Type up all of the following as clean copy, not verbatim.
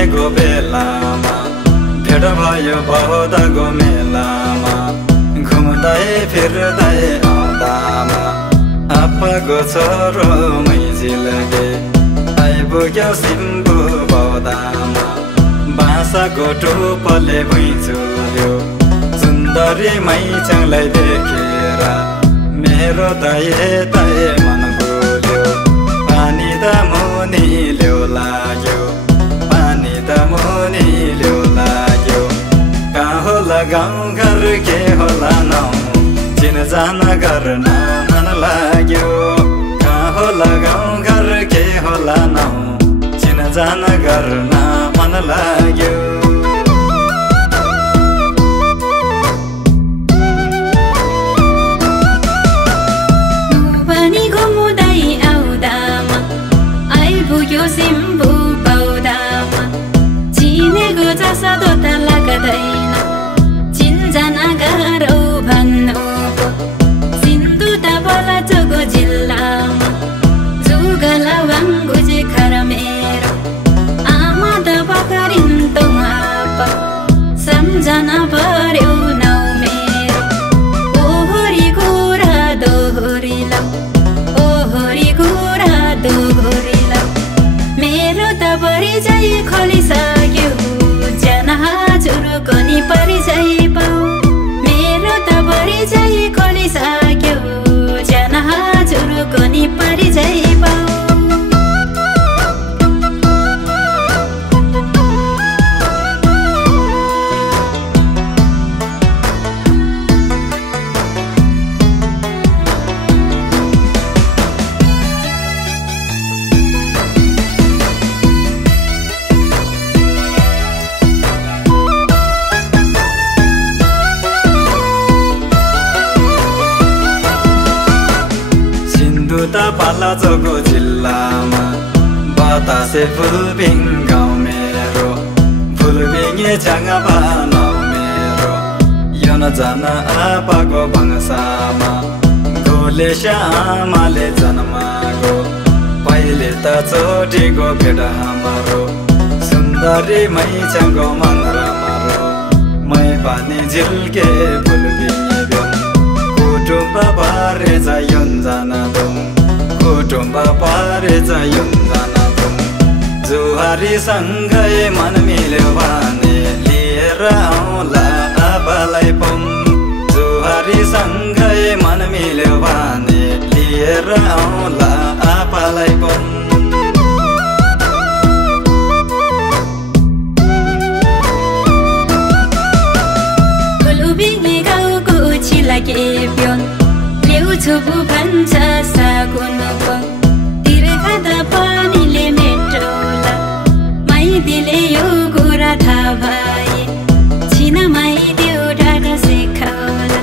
चिनेको बेलामा भेट भयो बहुतको मेलामा घुम्दै फिर्दै आउँदामा आप्पाको छोरो मैझिलगे आइपुग्यो सिम्बु बौदामा बाँसाको टुप्पोले भुइँ चुल्यो सुन्दरी मैचाङलाई देखेर मेरो दये तय मन बोल्यो पानी त मुनि ल्याउ लाग्यो पानी त मुनि ल्याउ लाग्यो कहाँ होला गाउँघर के होला नाउँ चिनजान गर्न मन लाग्यो कहाँ होला गाउँघर के होला नाउँ चिनजान गर्न मन लाग्यो आइपुग्यो सिम्बु बौदामा चिनेको जसो त लाग्दैन चिन्जना गाह्रो भन्नु पो सिन्धु त बलाचोको जिल्लामा जुगला वाङ्गुजे खर मेरो आमा त पकरिन् त मापा सम्झना पर्यो नौ मेरो ओहोरी कुरा दोहोरिला ओहोरी कुरा दोहोरिला मेरो त परिचय खोलिसक्यो जनहाजुरको नि परिचय पाऊ मेरो त परिचय खोलिसक्यो जनहाजुरको नि परिचय पाऊ बालाचोको जिल्लामा बतासे फुलबिङ गाउँ मेरो फुलबिङे झाङा बनाउ मेरो यो नजान आपाको वंशमा गोलेस्या आमाले जन्माको पहिले त चोटिको भेट हाम्रो सुन्दरी मैचाङको मन रमारो मै पानी झिल्के फुलबिङे ब्योन कुटुम्ब पारे जायन जान दौँ कुटुम्ब पारे जायन जान दौँ जुहारी सँगै मन मिल्यो भने लिएर आउँला आपालाई पम जुहारी सँगै मन मिल्यो भने लिएर आउँला आपालाई पम के प्योन ल्याउँछु भन्छ सागुनको तिर्खा त पानीले मेट्रोला माइदिले यो कुरा थाहा भए छिन माइदेऊ ढाका सिकाउला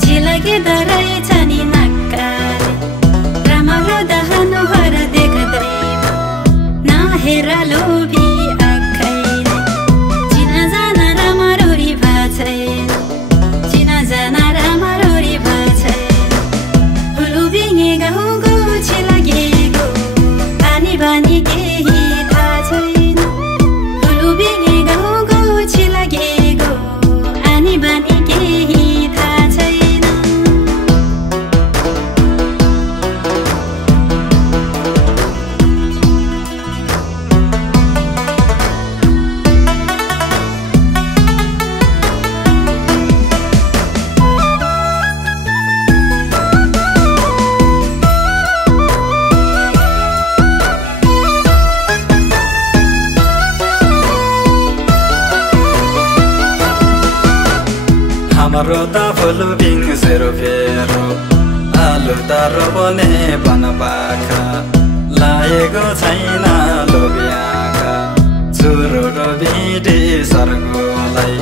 छिलके त रहेछ नि नक्काले रमालो दहनु हर देख्दैमा नहेर लोभी आँखाइले चिनजान राम्ररी भाछैन चिनजान राम्ररी भाछैन फुलबिङे गाउँको छिलगेको पानी बानी केही थाहा छैन फुलबिङे गाउँको छिलगेको आनी बानी केही थाहा छैन हाम्रो त फुलबिङ सेरोफेरो आलु त रोप्ने बनपाखा लागेको छैन लोभियाका चुरोटो भिडी सर्गोलाई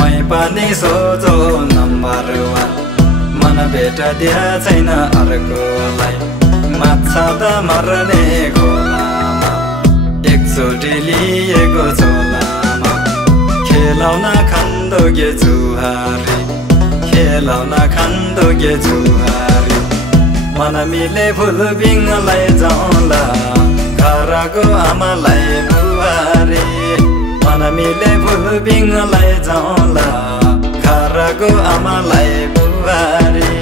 मै पनि सोझो नम्बर 1 मन भेट दिया छैन अर्कोलाई माछा त मर्ने खोलामा एकचोटि लिएको झोलामा खेलाउन खान्दोगे जुहारी खेलाउन खान्दोगे जुहारी मन मिले फुलबिङलाई जाउँला घरको आमालाई बुहारी मन मिले फुलबिङलाई जाउँला घरको आमालाई बुहारी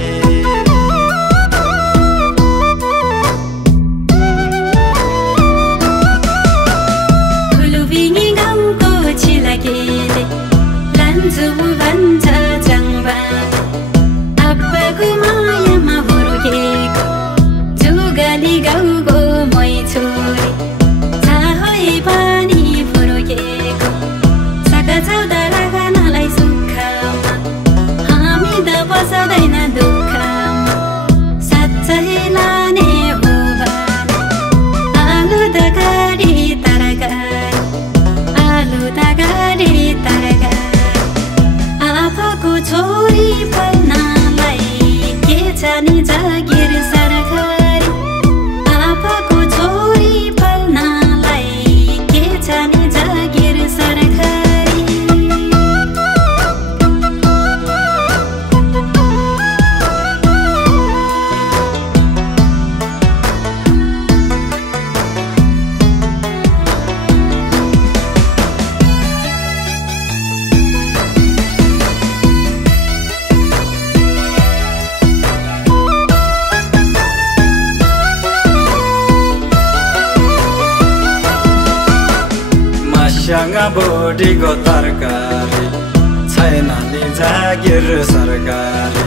फुलबिङे गाउँको छिलाकेले लान्छु भन्छ जङ्बा आप्पाको मायामा हुर्केको जुगाली गाउँको मै छोरी चाहै पानी फुर्केको साका छाउँदा राखनालाई सुखमा हामी त बस्दैन दुःखमा साँच्चै लाने हो भने आलु तरकारी आफाको छोरी पल्नालाई के छ नि जागिर सरकारी आफाको छोरी पल्नालाई के छ नि जागिर सरकारी सँग बोडीको तरकारी छैन नि जागिर सरकारी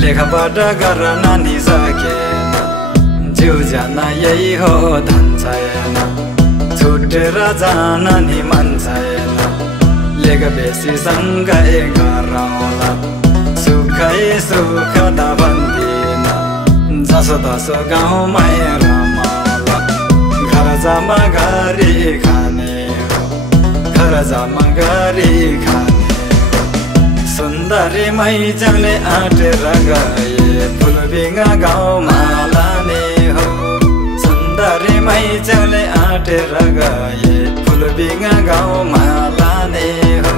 लेखापढ गर नानी सकेन जिउजना यही हो धन छैन छुटेर जान नि मन छैन लेख बेसी सँगै गरौँला सुखै सुख त भन्दिन जसो तसो गाउँमै रमाउला घर जम्मा गरी खाने घर जम्मा गरी खाने सुन्दरी मैजाले आँटेर गए फुलबिङा गाउँमा लाने हो सुन्दरी मैजाले आँटेर गए फुलबिङा गाउँमा लाने हो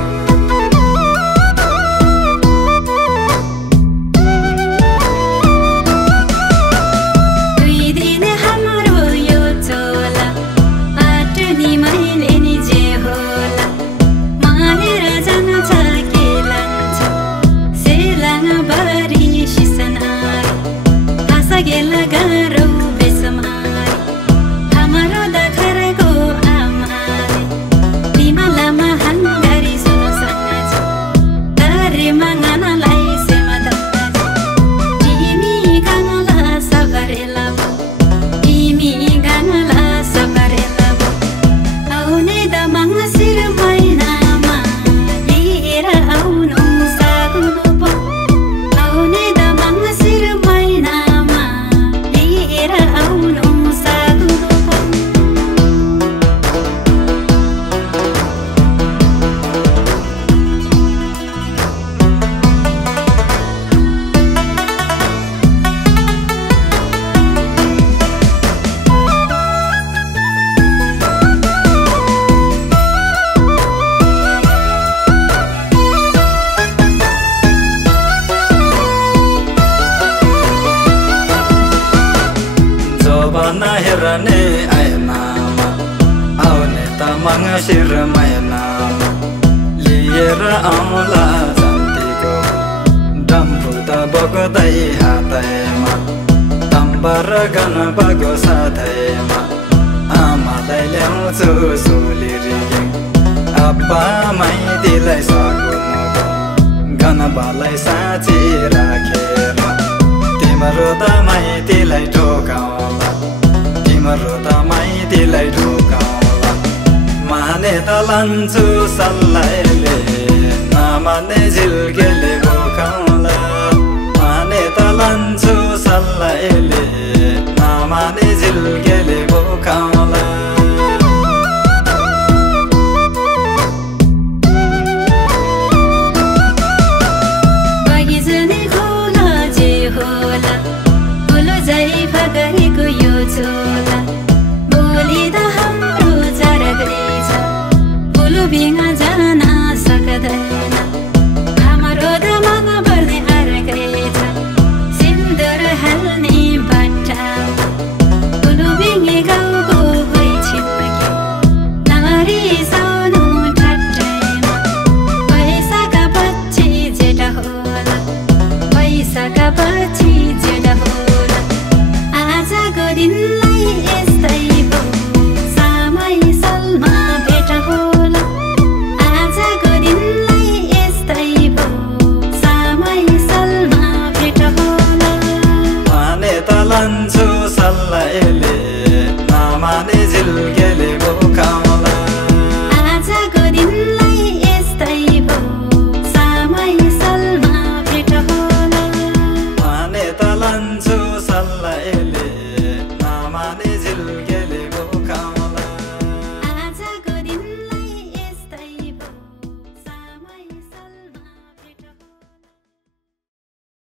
हेर्ने आएनामा आउने त मङ्सिर महिनामा लिएर आउँला जन्तीको डम्फु त बोक्दै हातैमा तम्बर गणपको साथैमा आमालाई ल्याउँछु सोलिरिङ अब्बा माइतीलाई सकुनको गणपलाई साँची राखेर तिम्रो त माइतीलाई ठोकाउला तिम्रो त माइतीलाई ढोकाउला माने त लान्छु सल्लाहले नमाने झिल्के